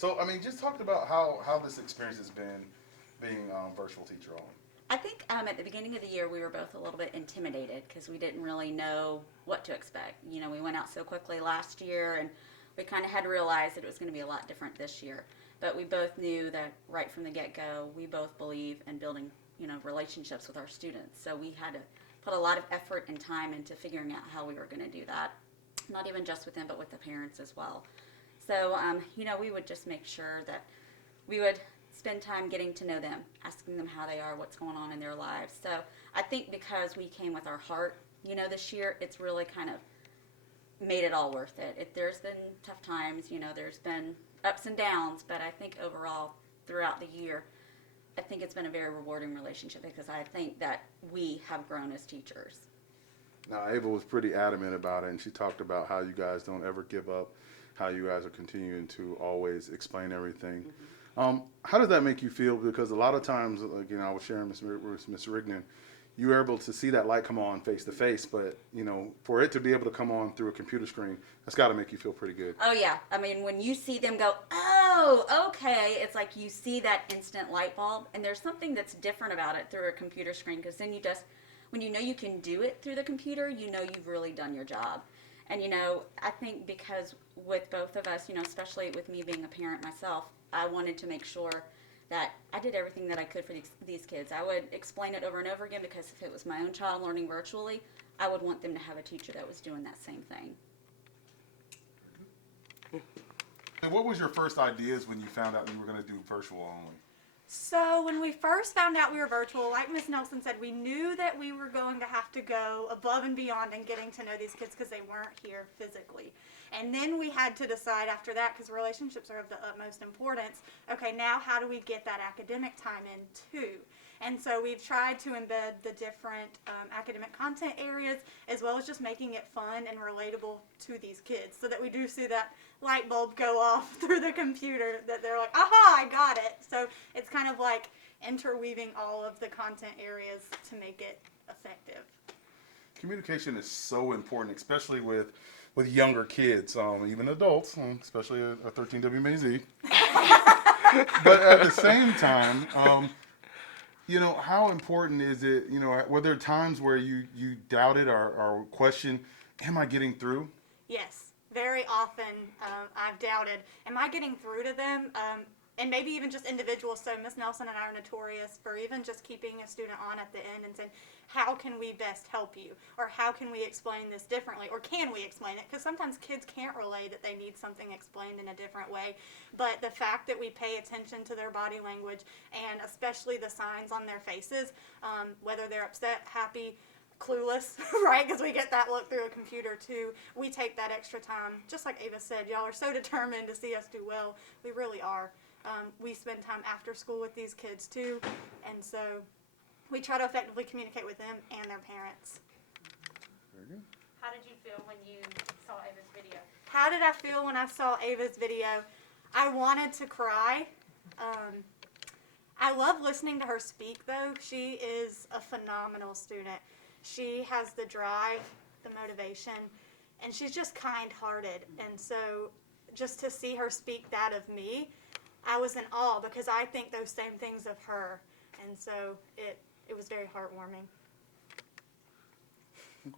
So, I mean, just talk about how this experience has been being virtual teacher only. I think at the beginning of the year we were both a little bit intimidated because we didn't really know what to expect. You know, we went out so quickly last year, and we kind of had to realize that it was going to be a lot different this year. But we both knew that right from the get-go, we both believe in building, relationships with our students. So we had to put a lot of effort and time into figuring out how we were going to do that, not even just with them, but with the parents as well. So, we would just make sure that we would spend time getting to know them, asking them how they are, what's going on in their lives. So I think because we came with our heart, this year, it's really kind of made it all worth it. There's been tough times, there's been ups and downs, but I think overall, throughout the year, I think it's been a very rewarding relationship because I think that we have grown as teachers. Now, Ava was pretty adamant about it, and she talked about how you guys don't ever give up, how you guys are continuing to always explain everything. Mm-hmm. How does that make you feel? Because a lot of times, like, I was sharing with Ms. Rigdon, you were able to see that light come on face to face, but, for it to be able to come on through a computer screen, that's got to make you feel pretty good. Oh, yeah. I mean, when you see them go, oh, okay, it's like you see that instant light bulb, and there's something that's different about it through a computer screen, because then when you know you can do it through the computer, you know you've really done your job. And, I think because with both of us, especially with me being a parent myself, I wanted to make sure that I did everything that I could for these kids. I would explain it over and over again because if it was my own child learning virtually, I would want them to have a teacher that was doing that same thing. And what was your first ideas when you found out you were going to do virtual only? So when we first found out we were virtual, like Ms. Nelson said, we knew that we were going to have to go above and beyond in getting to know these kids because they weren't here physically. And then we had to decide after that, because relationships are of the utmost importance, okay, now how do we get that academic time in too? And so we've tried to embed the different academic content areas as well as just making it fun and relatable to these kids so that we do see that light bulb go off through the computer that they're like, aha, I got it. So it's kind of like interweaving all of the content areas to make it effective. Communication is so important, especially with younger kids, even adults, especially a 13WMAZ. But at the same time, how important is it, were there times where you doubted or questioned, am I getting through? Yes, very often I've doubted, am I getting through to them? And maybe even just individuals. So Ms. Nelson and I are notorious for even just keeping a student on at the end and saying, how can we best help you? Or how can we explain this differently? Or can we explain it? Because sometimes kids can't relay that they need something explained in a different way. But the fact that we pay attention to their body language and especially the signs on their faces, whether they're upset, happy, clueless, right? Because we get that look through a computer too. We take that extra time. Just like Ava said, y'all are so determined to see us do well. We really are. We spend time after school with these kids too, and so we try to effectively communicate with them and their parents. Very good. How did you feel when you saw Ava's video? How did I feel when I saw Ava's video? I wanted to cry. I love listening to her speak though. She is a phenomenal student. She has the drive, the motivation, and she's just kind-hearted. And so just to see her speak that of me, I was in awe because I think those same things of her. And so it was very heartwarming.